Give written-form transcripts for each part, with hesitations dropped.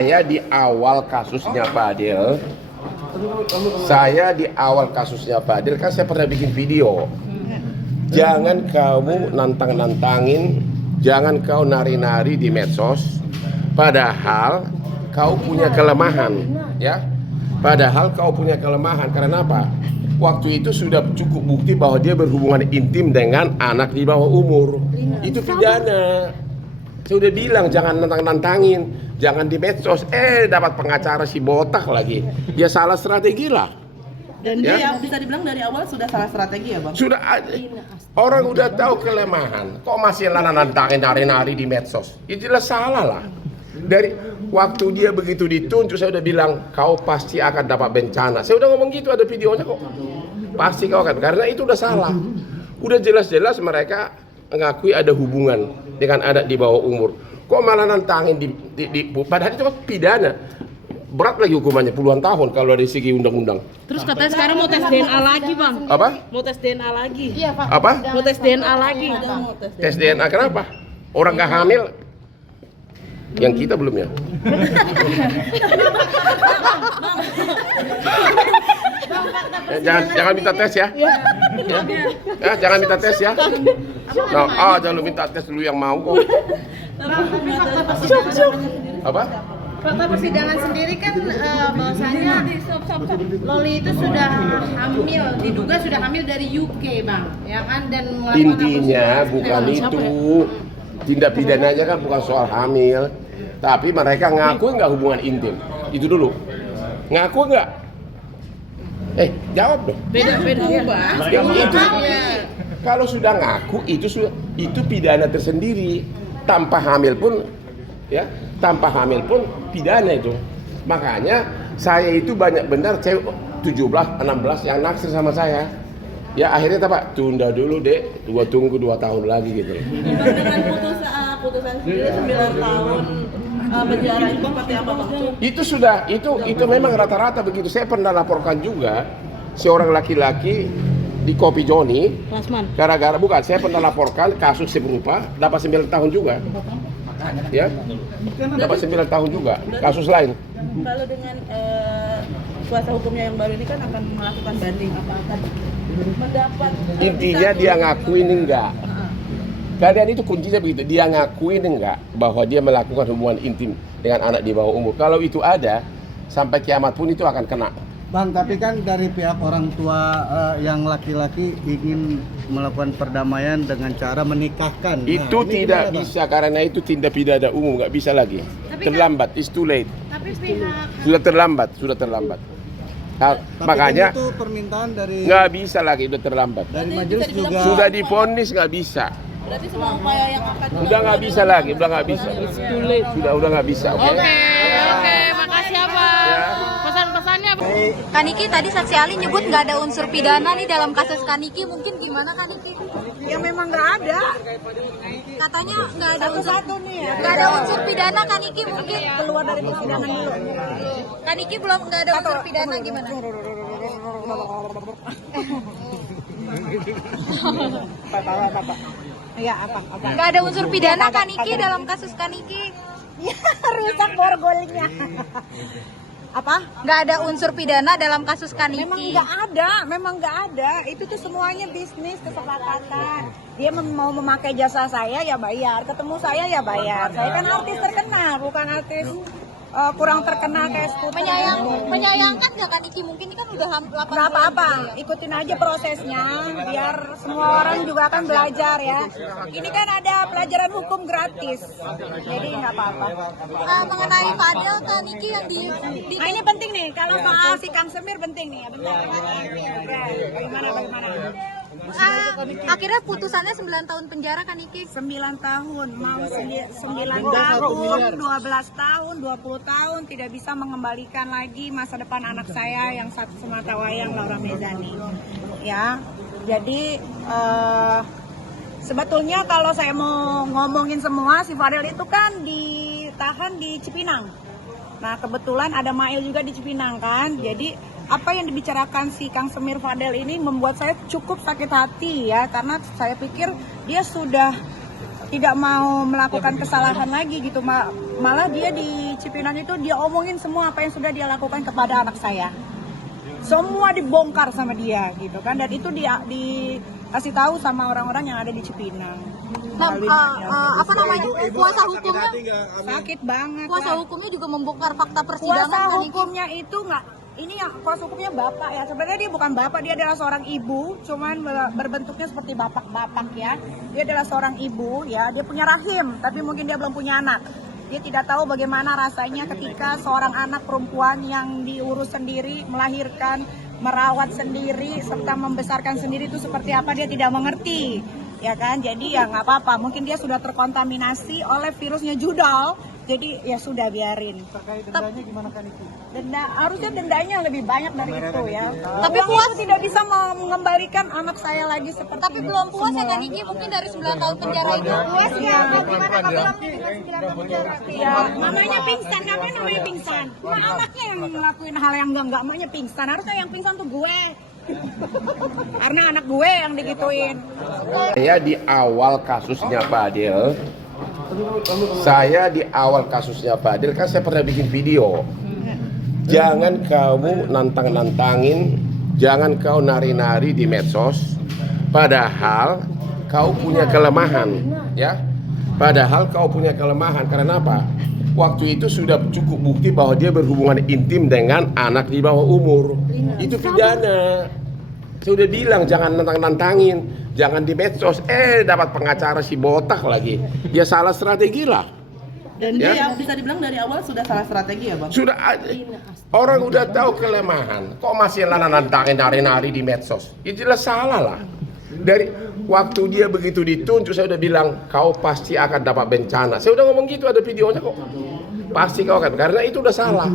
Saya di awal kasusnya Fadil, kan saya pernah bikin video. Jangan kamu nantang-nantangin, jangan kau nari-nari di medsos, padahal kau punya kelemahan, ya. Padahal kau punya kelemahan, karena apa? Waktu itu sudah cukup bukti bahwa dia berhubungan intim dengan anak di bawah umur. Itu pidana. Saya udah bilang jangan nantang-nantangin, jangan di medsos. Dapat pengacara si botak lagi. Dia salah strategi lah. Dan dia yang bisa dibilang dari awal sudah salah strategi ya Bang? Sudah, orang udah tahu kelemahan. Kok masih nantangin nari-nari di medsos? Itu jelas salah lah. Dari waktu dia begitu ditunjuk, saya udah bilang kau pasti akan dapat bencana. Saya udah ngomong gitu, ada videonya kok. Pasti kau akan, karena itu udah salah. Udah jelas-jelas mereka mengakui ada hubungan dengan anak di bawah umur. Kok malah nantangin padahal itu pidana. Berat lagi hukumannya, puluhan tahun kalau dari segi undang-undang. Terus katanya sekarang mau tes DNA lagi, Bang. Apa? Mau tes DNA lagi. Iya Pak. Apa? Mau tes DNA lagi. Tes DNA kenapa? Orang gak hamil? Yang kita belum ya? Jangan minta tes ya. Jangan minta tes ya. Jangan lu minta tes dulu yang mau kok. Apa? Fakta persidangan sendiri kan bahwasanya Loli itu sudah hamil, diduga sudah hamil dari UK Bang, ya kan, dan Intinya bukan itu. Tindak pidananya kan bukan soal hamil, tapi mereka ngaku nggak hubungan intim. Itu dulu. Ngaku nggak? Jawab dong. Beda Bang. Itu kalau sudah ngaku itu pidana tersendiri. Tanpa hamil pun pidana itu. Makanya saya itu banyak benar cewek 17, 16 yang naksir sama saya. Ya akhirnya Pak, tunda dulu Dek, tunggu 2 tahun lagi gitu. Dengan putusan sendiri 9 tahun penjara itu seperti apa Bang? Itu memang rata-rata begitu. Saya pernah laporkan juga seorang laki-laki di Kopi Joni. Lasman. Saya pernah laporkan kasus serupa dapat 9 tahun juga. Ya. Dapat 9 tahun juga. Kasus lain. Kalau dengan kuasa hukumnya yang baru ini kan akan melakukan banding, apa akan mendapat Intinya dia ngakuin enggak. Keadaan itu kuncinya begitu, dia ngakuin enggak bahwa dia melakukan hubungan intim dengan anak di bawah umur. Kalau itu ada, sampai kiamat pun itu akan kena. Bang, tapi kan dari pihak orang tua yang laki-laki ingin melakukan perdamaian dengan cara menikahkan. Itu tidak gimana, bisa, karena itu tindak pidana umum, nggak bisa lagi. Terlambat, it's too late. Tapi pihak Sudah terlambat. Makanya kan itu permintaan dari nggak bisa lagi, udah terlambat. dari majelis juga. Sudah divonis nggak bisa. berarti semua upaya yang akan Udah nggak bisa lagi, udah nggak bisa. Udah nggak bisa. Oke. Oke, makasih ya, Bang. Pesan-pesannya, Bang. Kaniki tadi saksi ahli nyebut nggak ada unsur pidana nih dalam kasus Kaniki, mungkin gimana Kaniki? ya memang nggak ada. Katanya nggak ada unsur pidana Kaniki, mungkin Keluar dari persidangan dulu. Kaniki belum nggak ada unsur pidana gimana? Ya apa? Nggak ada unsur pidana Kaniki dalam kasus Kaniki. Ya rusak borgolnya. Apa? Nggak ada unsur pidana dalam kasus Kaniki. Memang nggak ada. Itu tuh semuanya bisnis kesepakatan. Dia mau memakai jasa saya ya bayar, ketemu saya ya bayar. Saya kan artis terkenal, bukan artis kurang terkenal kayak sepupu. Menyayangkan nggak Kaniki? Mungkin ini kan udah 8 Nggak apa-apa, ikutin aja prosesnya, biar semua orang juga akan belajar ya. Ini kan ada pelajaran hukum gratis, jadi nggak apa-apa. mengenai Fadil Kaniki yang di Nah ini penting nih, kalau soal si Kang Semir penting nih. Bagaimana? akhirnya putusannya 9 tahun penjara Kaniki. 9 tahun, mau 9 tahun, 12 tahun, 20 tahun tidak bisa mengembalikan lagi masa depan anak saya yang satu semata wayang, Laura Mezani. Ya, jadi sebetulnya kalau saya mau ngomongin semua, si Fadil itu kan ditahan di Cipinang. Nah kebetulan ada Mail juga di Cipinang kan, jadi apa yang dibicarakan si Kang Semir Fadil ini membuat saya cukup sakit hati ya, karena saya pikir dia sudah tidak mau melakukan kesalahan lagi gitu, malah dia di Cipinang itu dia omongin semua apa yang sudah dia lakukan kepada anak saya. Semua dibongkar sama dia gitu kan, dan itu dia dikasih tahu sama orang-orang yang ada di Cipinang. Nah, apa namanya, kuasa hukumnya Sakit banget. kuasa lah. hukumnya juga membongkar fakta persidangan Kuasa kan, Niki? hukumnya itu nggak, ini ya kuasa hukumnya bapak ya. Sebenarnya dia bukan bapak, dia adalah seorang ibu, cuman berbentuknya seperti bapak-bapak ya. Dia adalah seorang ibu ya, dia punya rahim, tapi mungkin dia belum punya anak. Dia tidak tahu bagaimana rasanya ketika seorang anak perempuan yang diurus sendiri, melahirkan, merawat sendiri, serta membesarkan sendiri itu seperti apa, dia tidak mengerti. Ya kan, jadi ya nggak apa-apa, mungkin dia sudah terkontaminasi oleh virusnya judal, jadi ya sudah biarin. Terkait dendanya gimana kan itu? Denda, harusnya dendanya lebih banyak dari itu ya. Tapi Uang puas itu tidak bisa mengembalikan anak saya lagi seperti Tapi belum puas ya kan Niki, mungkin dari 9 tahun penjara itu. puas ya. Gimana kalau dengan 9 tahun penjara? Ya, mamanya pingsan, ngapain namanya pingsan? Cuma anaknya yang ngelakuin hal yang enggak, mamanya pingsan. Harusnya yang pingsan tuh gue. Karena anak gue yang digituin. Saya di awal kasusnya Fadil, kan saya pernah bikin video. Jangan kamu nantang-nantangin, jangan kau nari-nari di medsos, padahal kau punya kelemahan, ya. Padahal kau punya kelemahan, karena apa? Waktu itu sudah cukup bukti bahwa dia berhubungan intim dengan anak di bawah umur. Itu pidana. Saya udah bilang jangan nantang-nantangin, jangan di medsos. Dapat pengacara si botak lagi. Ya salah strategi lah. Dan Ya. dia bisa dibilang dari awal sudah salah strategi ya Bang? Sudah orang udah tahu kelemahan. Kok masih nantangin nari-nari di medsos? Itu jelas salah lah. Dari waktu dia begitu ditunjuk, saya udah bilang kau pasti akan dapat bencana. Saya udah ngomong gitu, ada videonya kok. Pasti kau akan, karena itu udah salah.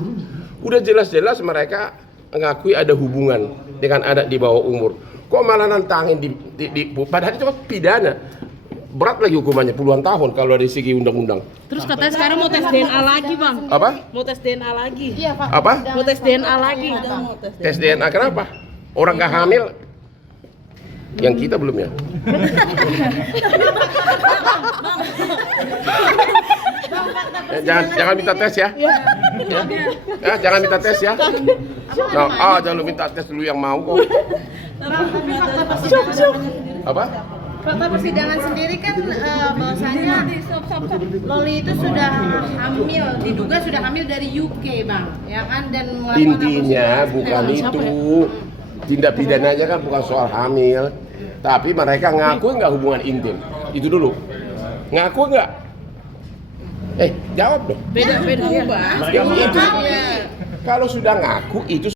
Udah jelas-jelas mereka mengakui ada hubungan dengan anak di bawah umur. Kok malah nantangin padahal itu pidana. Berat lagi hukumannya, puluhan tahun kalau dari segi undang-undang. Terus katanya sekarang mau tes DNA lagi, Bang. Apa? Mau tes DNA lagi. Iya, Pak. Apa? Mau tes DNA lagi. Tes DNA kenapa? Orang gak hamil? Yang kita belum ya? Jangan minta tes ya. Ya, jangan minta tes ya. Jangan lu minta tes dulu yang mau kok. Apa? Fakta persidangan sendiri kan bahwasanya Loli itu sudah hamil, diduga sudah hamil dari UK, Bang, ya kan, dan melakukan Intinya bukan itu. Tindak pidananya kan bukan soal hamil, tapi mereka ngaku nggak hubungan intim. Itu dulu. Ngaku nggak? Jawab dong. Beda. Yang itu. Kalau sudah ngaku itu